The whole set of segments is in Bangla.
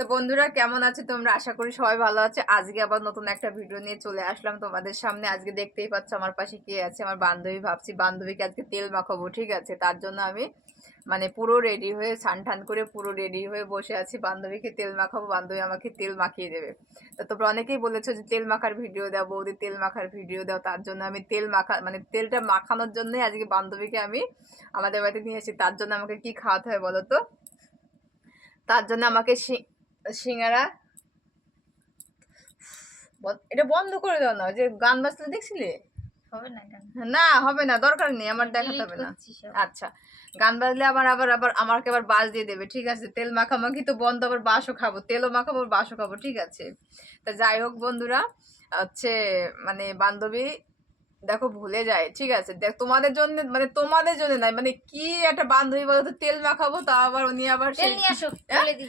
তো বন্ধুরা, কেমন আছে তোমরা? আশা করি সবাই ভালো আছে। আজকে আবার নতুন একটা ভিডিও নিয়ে চলে আসলাম তোমাদের সামনে। আজকে দেখতেই পাচ্ছ আমার পাশে কে আছে? আমার বান্ধবী ভাবছি। বান্ধবীকে আজকে তেল মাখাবো, ঠিক আছে? তার জন্য আমি মানে পুরো রেডি হয়ে ঠান করে পুরো রেডি হয়ে বসে আছি। বান্ধবীকে তেল মাখাবো, বান্ধবী আমাকে তেল মাখিয়ে দেবে। তো তোমরা অনেকেই বলেছ যে তেল মাখার ভিডিও দাও, বৌদি তেল মাখার ভিডিও দাও। তার জন্য আমি তেল মাখা মানে তেলটা মাখানোর জন্যই আজকে বান্ধবীকে আমি আমাদের বাড়িতে নিয়ে এসেছি। তার জন্য আমাকে কি খাওয়াতে হয় বলো তো? তার জন্য আমাকে সিঙ্গারা? এটা বন্ধ করে দাও না যে গান বাজলে দেখছিলে? হবে না না হবে না দরকার নেই আমার দেখাতে হবে না। আচ্ছা গান বাজলে আবার আবার আবার আমাকে আবার বাস দিয়ে দেবে ঠিক আছে? তেল মাখামাখি তো বন্ধ আবার বাসও খাব তেলও মাখাবো বাসও খাব ঠিক আছে? তা যাই হোক বন্ধুরা হচ্ছে মানে বান্ধবী দেখো ভুলে যায় ঠিক আছে? দেখ তোমাদের জন্য মানে তোমাদের জন্য নাই মানে কি একটা বান্ধবী বলো তো তেল মাখাবো তা আবার উনি আবার তেল নিয়ে আসো দিই।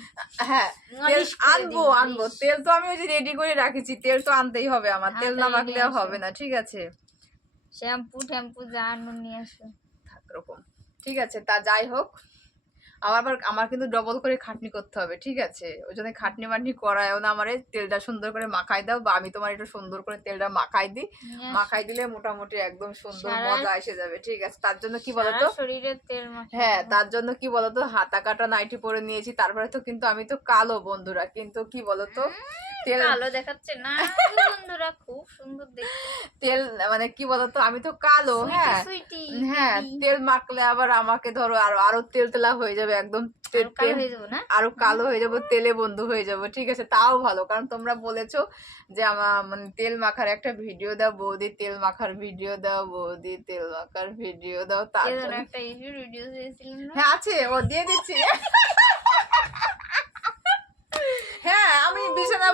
হ্যাঁ তেল আনব আনব। তেল তো আমি ওই যে রেডি করে রাখেছি তেল তো আনতেই হবে আমার তেল না মাখলে হবে না ঠিক আছে? শ্যাম্পু ট্যাম্পু যা আনো নিয়ে আসো থাক এরকম ঠিক আছে তা যাই হোক। আবার আমার কিন্তু ডবল করে খাটনি করতে হবে ঠিক আছে? ওই জন্য খাটনি মাটনি করায়ও না আমার তেলটা সুন্দর করে মাখাই দাও বা আমি তোমার একটু সুন্দর করে তেলটা মাখাই দিই। মাখাই দিলে মোটামুটি একদম সুন্দর মজা এসে যাবে ঠিক আছে? তার জন্য কি বলতো? সারা শরীরে তেল হ্যাঁ তার জন্য কি বলতো? হাতা কাটা নাইটি পরে নিয়েছি তারপরে তো কিন্তু আমি তো কালো বন্ধুরা কিন্তু কি বলতো? তেল কালো দেখাচ্ছে না বন্ধুরা খুব সুন্দর দেখতে। তেল মানে কি বলতো আমি তো কালো হ্যাঁ। হ্যাঁ তেল মাখলে আবার আমাকে ধরো আরও আরও তেল তেলা হয়ে যাবে একদম হয়ে আরও কালো হয়ে যাব তেলে বন্ধু হয়ে যাব ঠিক আছে তাও ভালো। কারণ তোমরা বলেছ যে আমার মানে তেল মাখার একটা ভিডিও দাও বৌদি তেল মাখার ভিডিও দাও বৌদি তেল মাখার ভিডিও দাও তার হ্যাঁ আছে ও দিয়ে দিচ্ছি।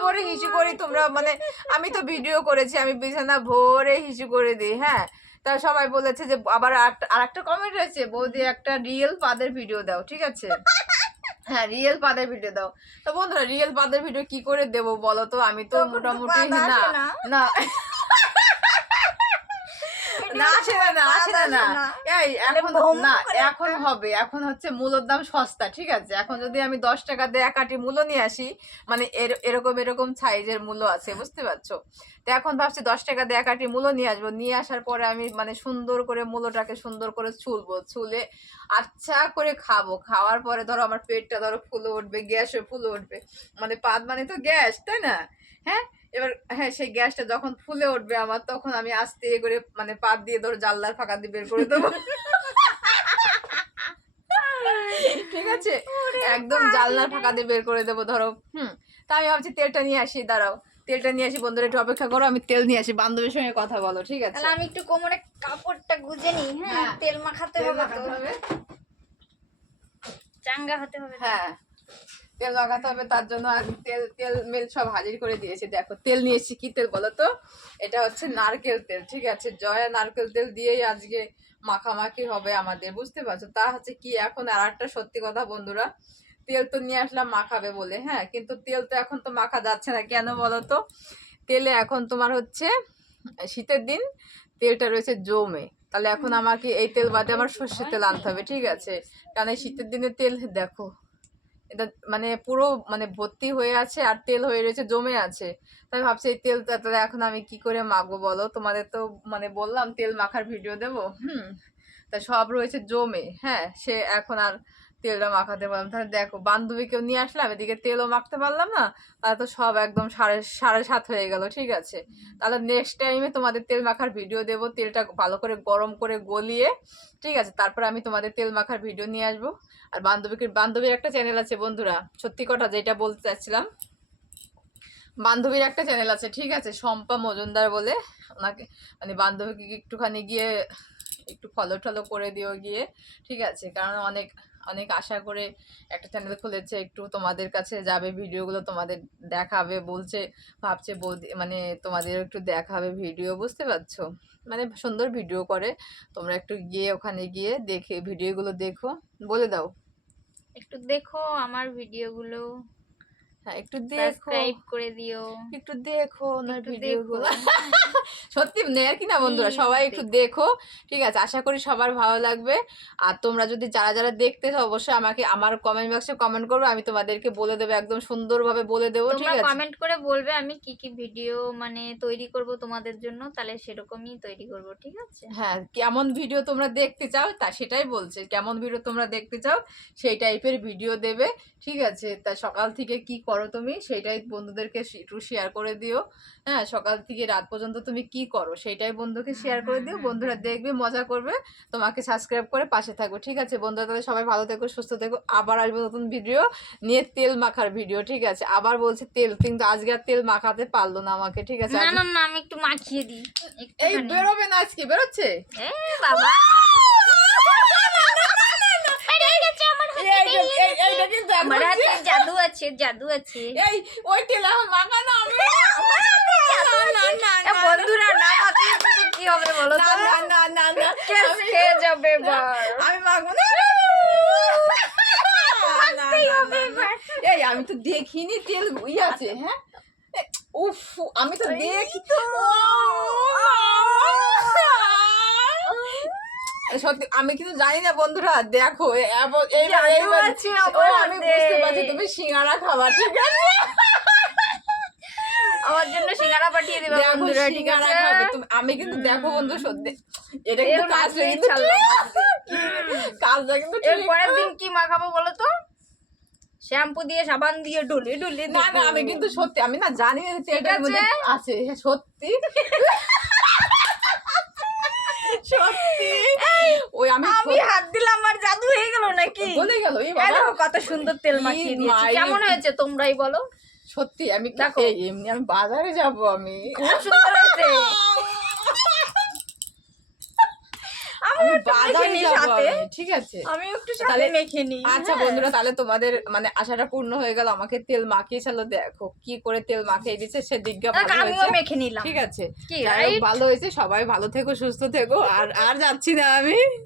ভরে হিসু করি তোমরা মানে আমি তো ভিডিও করেছি আমি বিছানা ভরে হিসু করে দিই হ্যাঁ? তা সবাই বলেছে যে আবার আর একটা কমেন্ট রয়েছে বৌদি একটা রিয়েল পাদের ভিডিও দাও ঠিক আছে? হ্যাঁ রিয়েল পাদের ভিডিও দাও। তো বন্ধুরা রিয়েল পাদের ভিডিও কি করে দেবো বলো তো? আমি তো মোটামুটি না? না। না না না আসে না এই এখন না এখন হবে এখন হচ্ছে মূলর দাম সস্তা ঠিক আছে? এখন যদি আমি দশ টাকা দিয়ে এক আটি মূল্য নিয়ে আসি মানে এর- এরকম এরকম সাইজের মূল্য আছে বুঝতে পারছ? তো এখন ভাবছি দশ টাকা দিয়ে এক আটি মূল্য নিয়ে আসব নিয়ে আসার পরে আমি মানে সুন্দর করে মূল্যটাকে সুন্দর করে ছুলবো ছুলে আচ্ছা করে খাব। খাওয়ার পরে ধরো আমার পেটটা ধরো ফুলে উঠবে গ্যাসও ফুলে উঠবে। মানে পাত মানে তো গ্যাস তাই না? হ্যাঁ? এবার হ্যাঁ সেই গ্যাসটা যখন ফুলে উঠবে আমার তখন আমি আস্তে করে মানে পাত দিয়ে ধরো জানলার ফাঁকা দিয়ে বের করে দেবো। ঠিক আছে? একদম জানলার ফাঁকা দিয়ে বের করে দেবো ধরো হুম। তা আমি ভাবছি তেলটা নিয়ে আসি দাঁড়াও। তেলটা নিয়ে আসি বন্ধুরা একটু অপেক্ষা করো আমি তেল নিয়ে আসি বান্ধবীর সঙ্গে কথা বলো ঠিক আছে? তাহলে আমি একটু কোমরে কাপড়টা গুজে নিই হ্যাঁ? হ্যাঁ। তেল মাখাতে হবে তো। মাখাতে হবে। চাঙ্গা হতে হবে হ্যাঁ। তেল লাগাতে হবে, তার জন্য তেল তেল মেল সব হাজির করে দিয়েছি। দেখো, তেল নিয়ে এসেছি কি তেল বলো তো? এটা হচ্ছে নারকেল তেল, ঠিক আছে? জয়া নারকেল তেল দিয়েই আজকে মাখামাখি হবে আমাদের, বুঝতে পারছ? তা হচ্ছে কি, এখন আর একটা সত্যি কথা বন্ধুরা, তেল তো নিয়ে আসলাম, মাখাবে বলে হ্যাঁ? কিন্তু তেল তো এখন তো মাখা যাচ্ছে না, কেন বলো তো? তেলে এখন তোমার হচ্ছে, শীতের দিন তেলটা রয়েছে জমে। তাহলে এখন আমাকে এই তেল বাদে আমার সর্ষের তেল আনতে হবে, ঠিক আছে? কারণ এই শীতের দিনে তেল, দেখো এটা মানে পুরো মানে ভর্তি হয়ে আছে আর তেল হয়ে রয়েছে, জমে আছে। তাই ভাবছি এই তেলটা তাহলে এখন আমি কি করে মাখবো বলো? তোমাদের তো মানে বললাম তেল মাখার ভিডিও দেবো, হুম। তা সব রয়েছে জমে হ্যাঁ সে এখন আর তেলটা মাখাতে পারলাম। তাহলে দেখো, বান্ধবীকেও নিয়ে আসলাম, এদিকে তেলও মাখতে পারলাম না, তাহলে তো সব একদম সাড়ে সাড়ে সাত হয়ে গেল, ঠিক আছে? তাহলে নেক্সট টাইমে তোমাদের তেল মাখার ভিডিও দেবো, তেলটা ভালো করে গরম করে গলিয়ে, ঠিক আছে? তারপরে আমি তোমাদের তেল মাখার ভিডিও নিয়ে আসব। আর বান্ধবীকে, বান্ধবীর একটা চ্যানেল আছে বন্ধুরা, সত্যি কথা যেটা বলতে চাচ্ছিলাম, বান্ধবীর একটা চ্যানেল আছে, ঠিক আছে? শম্পা মজুমদার বলে, ওনাকে মানে বান্ধবীকে একটুখানি গিয়ে একটু ফলো টলো করে দিও গিয়ে, ঠিক আছে? কারণ অনেক অনেক আশা করে একটা চ্যানেল খুলেছে, একটু তোমাদের কাছে যাবে, ভিডিওগুলো তোমাদের দেখাবে, বলছে, ভাবছে মানে তোমাদের একটু দেখাবে ভিডিও বুঝতে পারছ? মানে সুন্দর ভিডিও করে, তোমরা একটু গিয়ে ওখানে গিয়ে দেখে ভিডিওগুলো দেখো, বলে দাও। একটু দেখো আমার ভিডিওগুলো হ্যাঁ একটু দেখো। করে দিও। একটু দেখো ওনার ভিডিওগুলো সত্যি নেয়ার কি না বন্ধুরা? সবাই একটু দেখো। ঠিক আছে? আশা করি সবার ভালো লাগবে। আর তোমরা যদি যারা যারা দেখতেছো অবশ্যই আমাকে আমার কমেন্ট বক্সে কমেন্ট করবে। আমি তোমাদেরকে বলে দেবো একদম সুন্দরভাবে বলে দেবো ঠিক আছে? কমেন্ট করে বলবে আমি কি কি ভিডিও মানে তৈরি করব তোমাদের জন্য। তাহলে সেরকমই তৈরি করব ঠিক আছে? হ্যাঁ কেমন ভিডিও তোমরা দেখতে চাও তা সেটাই বলছে। কেমন ভিডিও তোমরা দেখতে চাও সেই টাইপের ভিডিও দেবে ঠিক আছে? তা সকাল থেকে কি করো তুমি সেইটাই বন্ধুদেরকে একটু শেয়ার করে দিও। হ্যাঁ সকাল থেকে রাত পর্যন্ত তুমি কি করো সেইটাই বন্ধুকে শেয়ার করে দিও। হুম, হুম, বন্ধুরা দেখবে মজা করবে। তোমাকে সাবস্ক্রাইব করে পাশে থাকবে ঠিক আছে? বন্ধুরা তাহলে সবাই ভালো থেকো সুস্থ থেকো। আবার আসব নতুন ভিডিও নিয়ে তেল মাখার ভিডিও ঠিক আছে? আবার বলছে তেল কিন্তু আজকে আর তেল মাখাতে পারল না আমাকে ঠিক আছে? না না আমি একটু মাখিয়ে দিই। এই বেরোবে না আজকে বেরোচ্ছে? বাবা বেরিয়ে গেছে আমার হাতে, এই- বেরিয়ে এই- গেছে। জাদু আছে জাদু আছে ওই মাখানো আমি খেয়ে যাবে আমি মাখবো আমি তো দেখিনি তেল ইয়ে আছে হ্যাঁ উফ আমি তো দেখি তো সত্যি আমি কিন্তু জানি না বন্ধুরা দেখো আমি। বুঝতে পারছি তুমি সিঙ্গারা খাবা ঠিক আছে? আমার জন্য সিঙ্গারা পাঠিয়ে দিবে দেখো বন্ধুরা ঠিক আছে? আমি কিন্তু দেখো বন্ধু সত্যি এটা কিন্তু কাজটা মাখিয়ে কিন্তু ছাড়লাম কাজটা কিন্তু এর পরের দিন কি মাখাবো বলো তো? শ্যাম্পু দিয়ে সাবান দিয়ে ডলে ডলে না না আমি কিন্তু সত্যি আমি না জানি আছে সত্যি। আমি আমি হাত দিলাম আর জাদু হয়ে গেল নাকি? বলে গেল এই বাবা। কত সুন্দর তেল মাখিয়ে দিয়েছি। কেমন হয়েছে তোমরাই বলো? সত্যি আমি দেখো। এমনি আমি বাজারে যাব আমি? খুব সুন্দর হয়েছে। ঠিক আছে। আমি একটু তাহলে- মেখে নিই। আচ্ছা হ্যাঁ। বন্ধুরা তাহলে তোমাদের মানে আশাটা পূর্ণ হয়ে গেল। আমাকে তেল মাখিয়ে দেখো কি করে তেল মাখিয়ে দিচ্ছে ভালো আমিও মেখে নিলাম। ঠিক আছে? ভালো হয়েছে সবাই ভালো থেকো সুস্থ থেকো আর আর যাচ্ছি না আমি।